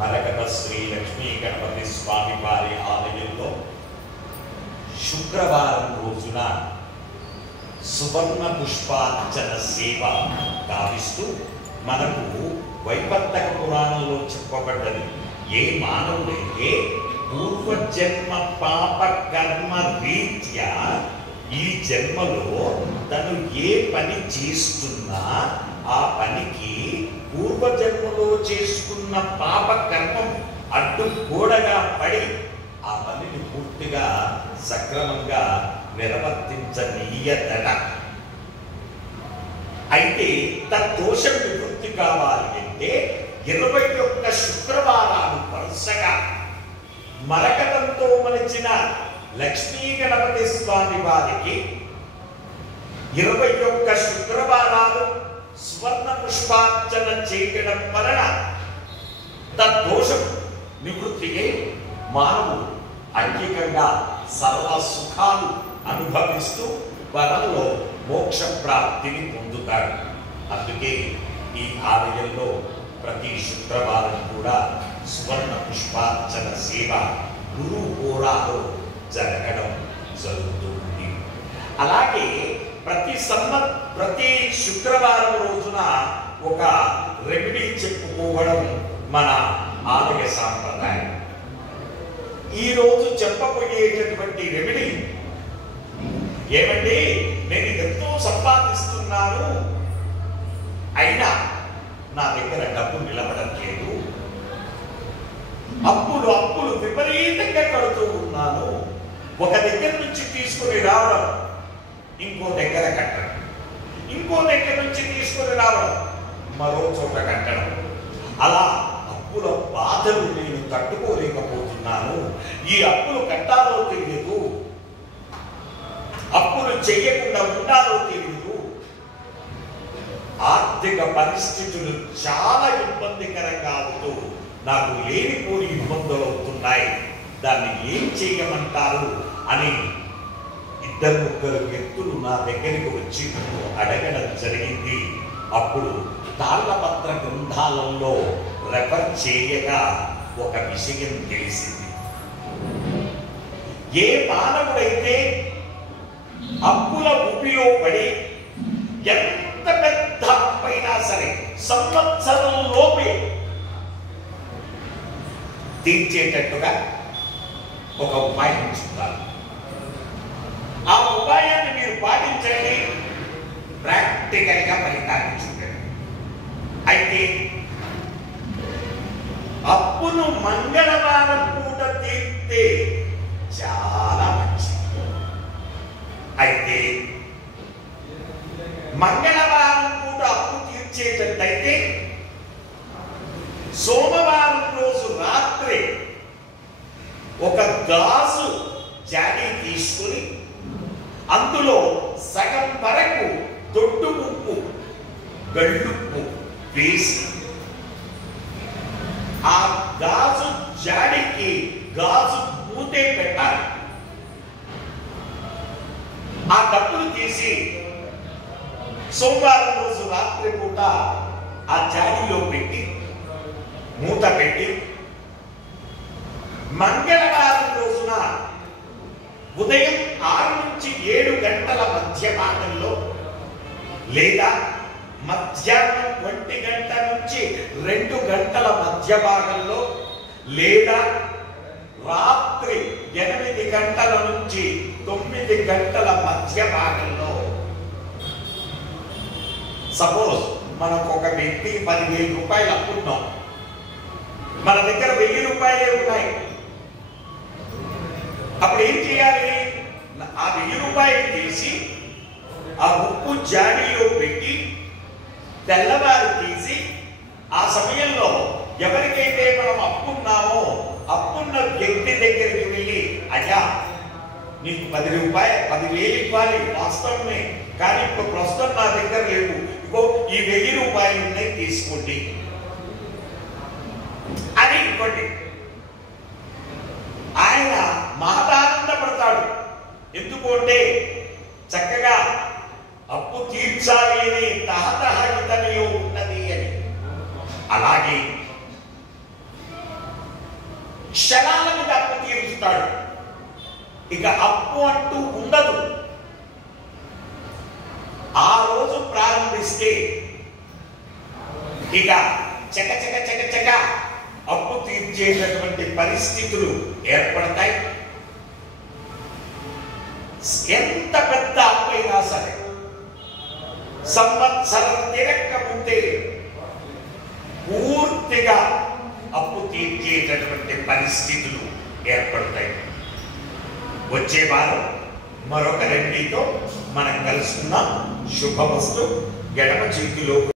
మరకత శ్రీ లక్ష్మీ గణపతి స్వామి వారి ఆలయంలో శుక్రవారం రోజున సువర్ణ పుష్పార్చన సేవ గావిస్తూ మనకు వైవర్తక పురాణంలో చెప్పబడ్డది. ఏ మానవుడైతే పూర్వజన్మ పాప కర్మ రీత్యా ఈ జన్మలో తను ఏ పని చేస్తున్నా ఆ పనికి పూర్వజన్మలో చేసుకున్న పాప కర్మం అడ్డు గోడగా పడి ఆ పనిని పూర్తిగా సక్రమంగా నిర్వర్తించనీయదట. అయితే తద్దోషం నివృత్తి కావాలి అంటే 21 శుక్రవారాలు వరుసగా మరకతంతో మలిచిన లక్ష్మీ గణపతి స్వామి వారికి 21 శుక్రవారాలు స్వర్ణ పుష్పార్చన చేయడం వలన తద్దోషం నివృత్తికి మానవుడు ఐక్యంగా సర్వ సుఖాలు అనుభవిస్తూ వరంలో మోక్ష ప్రాప్తిని పొందుతాడు. అందుకే ఈ ఆలయంలో ప్రతి శుక్రవారం కూడా సువర్ణ పుష్పార్చన సేవ గురు హోరాలో జరగడం జరుగుతుంది. అలాగే ప్రతి శుక్రవారం రోజున ఒక రెమెడీ చెప్పుకోవడం మన ఆలయ సాంప్రదాయం. ఈ రోజు చెప్పబోయేటటువంటి రెమెడీ ఏమంటే, నేను ఎంతో సంపాదిస్తున్నాను, అయినా నా దగ్గర డబ్బు నిలబడం లేదు, అప్పులు విపరీతంగా కడుతూ ఉన్నాను, ఒక దగ్గర నుంచి తీసుకుని రావడం, ఇంకో దగ్గర కట్టడం, ఇంకో దగ్గర నుంచి తీసుకుని రావడం, మరో చోట కట్టడం, అలా అప్పుల బాధలు నేను తట్టుకోలేకపోతున్నాను, ఈ అప్పులు కట్టాలో తెలియదు, అప్పులు చేయకుండా ఉండాలో తెలియదు, ఆర్థిక పరిస్థితులు చాలా ఇబ్బందికరంగా అవుతూ నాకు లేనిపోని ఇబ్బందులు అవుతున్నాయి, దాన్ని ఏం చేయమంటారు అని 2-3 వ్యక్తులు నా దగ్గరికి వచ్చి అడగడం జరిగింది. అప్పుడు తాళపత్ర గ్రంథాలలో రెఫర్ చేయగా ఒక విషయం తెలిసింది. ఏ మానవుడైతే అప్పుల ఊపిలో పడి ఎంత పెద్ద అప్పైనా సరే సంవత్సరంలోపే తీర్చేటట్టుగా ఒక ఉపాయం చెప్తారు. ఆ ఉపాయాన్ని మీరు పాటించండి, ప్రాక్టికల్ గా ఫలితాన్ని చూడండి. అయితే అప్పును మంగళవారం పూట తీర్తే చాలా మంచిది. అయితే మంగళవారం పూట అప్పు తీర్చేటట్టయితే సోమవారం రోజు రాత్రి ఒక గాజు జాడీ తీసుకుని అందులో సగం వరకు దొడ్డు ఉప్పు గళ్ళుప్పు వేసి ఆ గాజు జాడీకి గాజు మూతే పెట్టాలి. ఆ డబ్బులు తీసి సోమవారం రోజు రాత్రి పూట ఆ జాడీలో పెట్టి మూత పెట్టి మంగళవారం రోజున ఉదయం 6 నుంచి 7 గంటల మధ్య భాగంలో లేదా మధ్యాహ్నం 1 గంట నుంచి 2 గంటల మధ్య భాగంలో లేదా రాత్రి 8 గంటల నుంచి 9 గంటల మధ్య భాగంలో, సపోజ్ మనకు ఒక వ్యక్తి 10,000 రూపాయలు అప్పున్నాం, మన దగ్గర 1000 రూపాయలే ఉన్నాయి. అప్పుడు ఏం చేయాలి? ఆ 1000 రూపాయలు తీసి ఆ ఉప్పు జాడీలో పెట్టి తెల్లవారు తీసి ఆ సమయంలో ఎవరికైతే మనం అప్పున్నామో అప్పున్న వ్యక్తి దగ్గరికి వెళ్ళి, అయ్యా నీకు 10,000 ఇవ్వాలి వాస్తవమే, కానీ ఇప్పుడు ప్రస్తుతం నా దగ్గర లేవు, ఇగో ఈ 1000 రూపాయలు ఉన్నాయి తీసుకోండి అని ఇవ్వండి. ఆయన మహదానందపడతాడు. ఎందుకు అంటే చక్కగా అప్పు తీర్చాలి అనే తహతహ ఇతనిలో ఉన్నది అని. అలాగే క్షణాల మీద అప్పు తీరుస్తాడు. ఇక అప్పు అంటూ ఉండదు. ఆ రోజు ప్రారంభిస్తే ఇక చక చక చక చక అప్పు తీర్చేటటువంటి పరిస్థితులు ఏర్పడతాయి. ఎంత పెద్ద అప్పు అయినా సరే సంవత్సరం తిరక్క ముందే పూర్తిగా అప్పు తీర్చేటటువంటి పరిస్థితులు ఏర్పడతాయి. వచ్చే వారం మరొక రెమెడీతో మనం కలుసుకుందాం. శుభమస్తు. ఎడమ చేతిలో